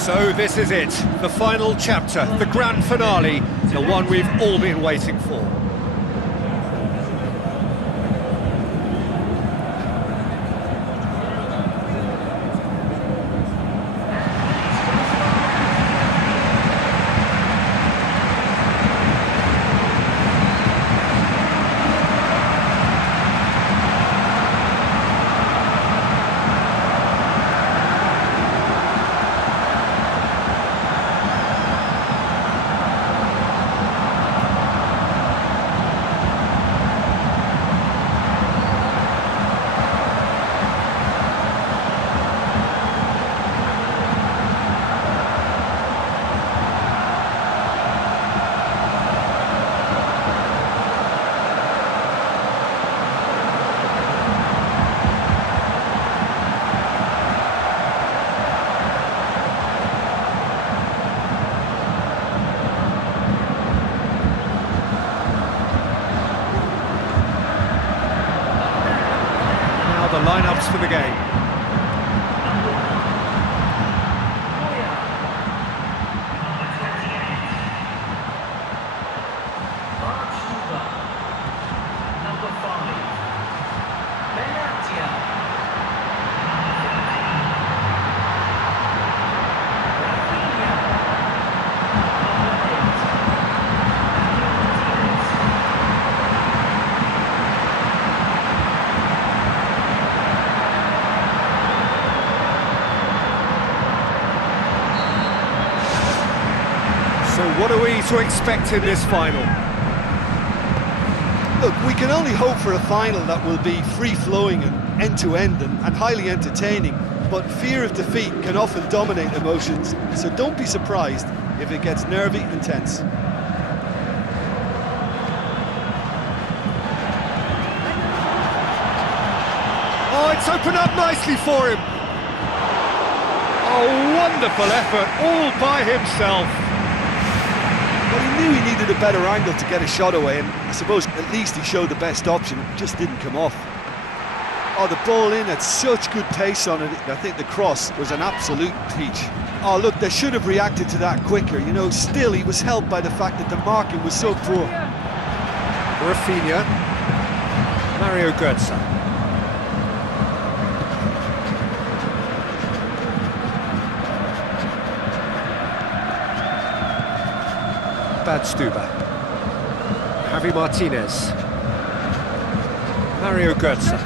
So this is it, the final chapter, the grand finale, the one we've all been waiting for. The lineups for the game. So what are we to expect in this final? Look, we can only hope for a final that will be free-flowing and end-to-end and highly entertaining, but fear of defeat can often dominate emotions, so don't be surprised if it gets nervy and tense. Oh, it's opened up nicely for him. Oh, wonderful effort, all by himself. Well, he knew he needed a better angle to get a shot away, and I suppose at least he showed the best option. It just didn't come off. Oh, the ball in had such good pace on it. I think the cross was an absolute peach. Oh, look, they should have reacted to that quicker. You know, still he was helped by the fact that the marking was so poor. Rafinha, Mario Götze. Badstuber, Javi Martinez, Mario Götze.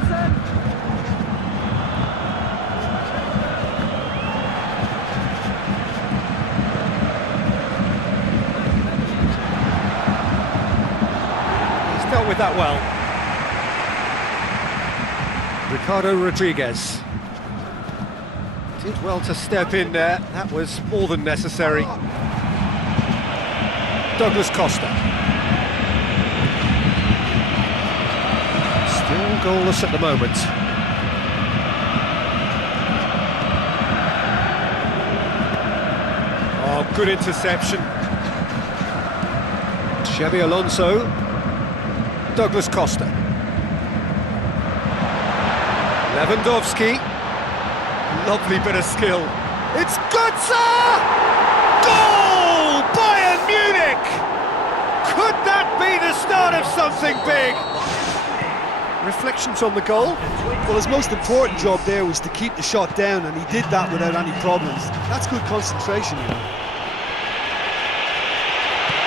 He's dealt with that well. Ricardo Rodriguez. Did well to step in there, that was more than necessary. Douglas Costa. Still goalless at the moment. Oh, good interception. Xabi Alonso. Douglas Costa. Lewandowski. Lovely bit of skill. It's Götze! Goal! Bayern Munich! Could that be the start of something big? Reflections on the goal? Well, his most important job there was to keep the shot down, and he did that without any problems. That's good concentration, you know.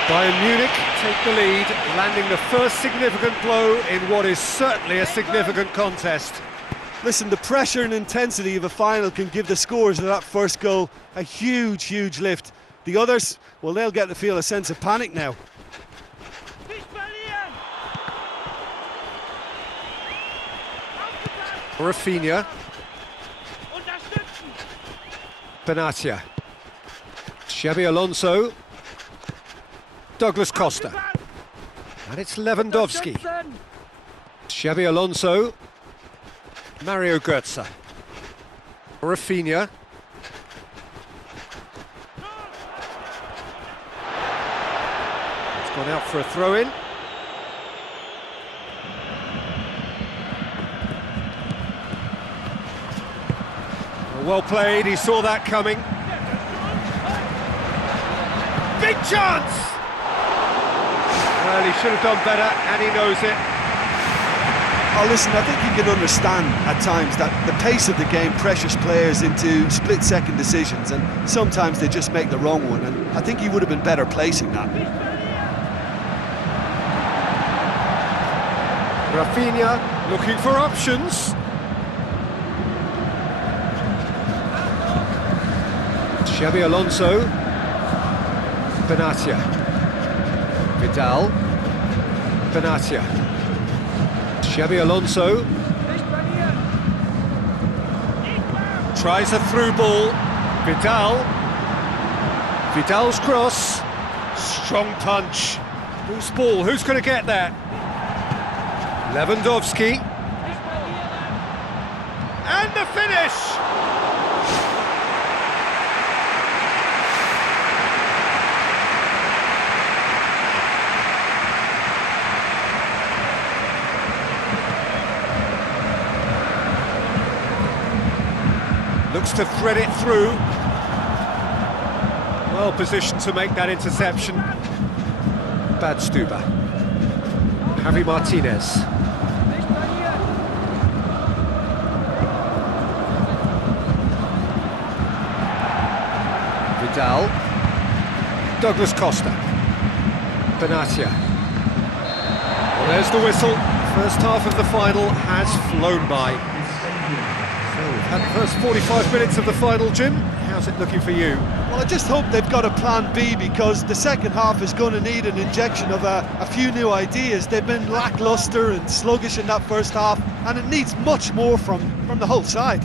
Bayern Munich take the lead, landing the first significant blow in what is certainly a significant contest. Listen, the pressure and intensity of a final can give the scorers of that first goal a huge, huge lift. The others, well, they'll get to feel a sense of panic now. Rafinha. Benatia. Xabi Alonso. Douglas Costa. And it's Lewandowski. Xabi Alonso. Mario Götze. Rafinha. It's gone out for a throw-in. Well played, he saw that coming. chance! Well, he should have done better, and he knows it. Oh, listen, I think you can understand at times that the pace of the game pressures players into split-second decisions, and sometimes they just make the wrong one, and I think he would have been better placing that. Rafinha looking for options. Xabi Alonso. Benatia. Vidal. Benatia. Xabi Alonso. Tries a through ball. Vidal. Vidal's cross. Strong punch. Loose ball, who's going to get there? Lewandowski. And the finish! Looks to thread it through. Well positioned to make that interception. Bad Stuba. Javi Martinez. Vidal. Douglas Costa. Benatia. Well, there's the whistle. First half of the final has flown by. So we've had the first 45 minutes of the final, Jim. How's it looking for you? Well, I just hope they've got a plan B, because the second half is going to need an injection of a few new ideas. They've been lacklustre and sluggish in that first half, and it needs much more from the whole side.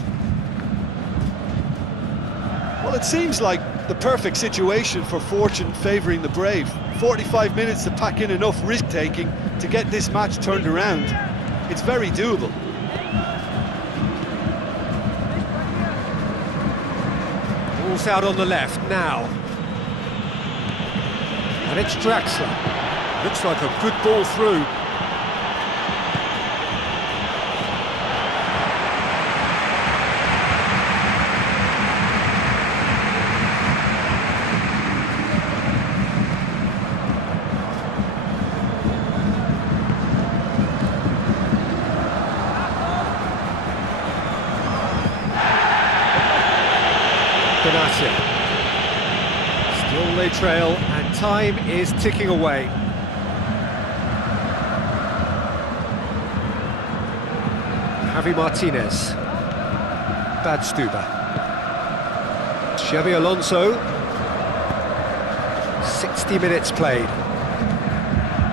Well, it seems like the perfect situation for fortune favouring the brave. 45 minutes to pack in enough risk-taking to get this match turned around. It's very doable. Ball's out on the left now. And it's Draxler. Looks like a good ball through. Benatia. Still they trail, and time is ticking away. Javi Martinez. Bad Stuba. Xabi Alonso. 60 minutes played.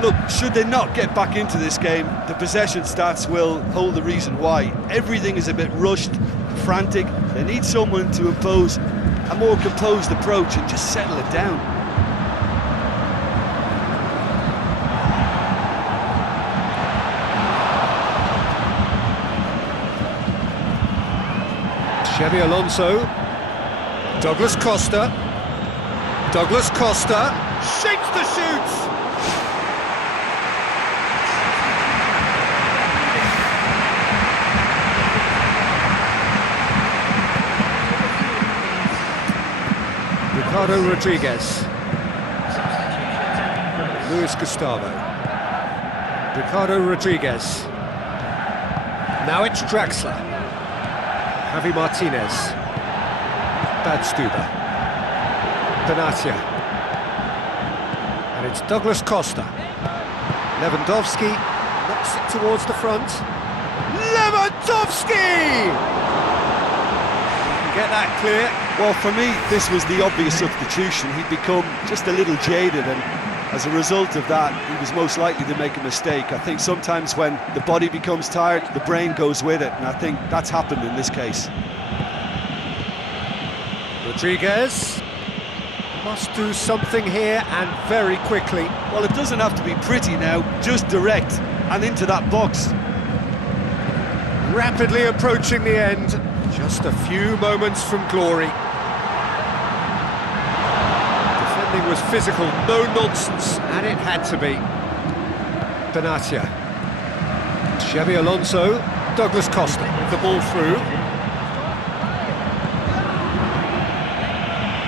Look, should they not get back into this game, the possession stats will hold the reason why. Everything is a bit rushed, frantic. They need someone to impose a more composed approach and just settle it down. Xabi Alonso. Douglas Costa. Douglas Costa shakes the shoots. Ricardo Rodriguez. Luis Gustavo. Ricardo Rodriguez. Now it's Draxler. Javi Martinez. Bad Stuba. Benatia. And it's Douglas Costa. Lewandowski knocks it towards the front. Lewandowski! Get that clear. Well, for me, this was the obvious substitution. He'd become just a little jaded, and as a result of that, he was most likely to make a mistake. I think sometimes when the body becomes tired, the brain goes with it, and I think that's happened in this case. Rodriguez must do something here, and very quickly. Well, it doesn't have to be pretty now, just direct and into that box. Rapidly approaching the end. Just a few moments from glory. Defending was physical, no nonsense, and it had to be. Benatia. Xabi Alonso. Douglas Costa with the ball through.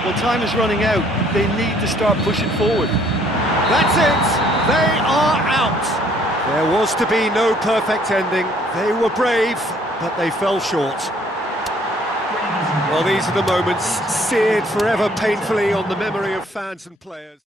Well, Well, time is running out. They need to start pushing forward. That's it! They are out! There was to be no perfect ending. They were brave, but they fell short. Well, these are the moments seared forever painfully on the memory of fans and players.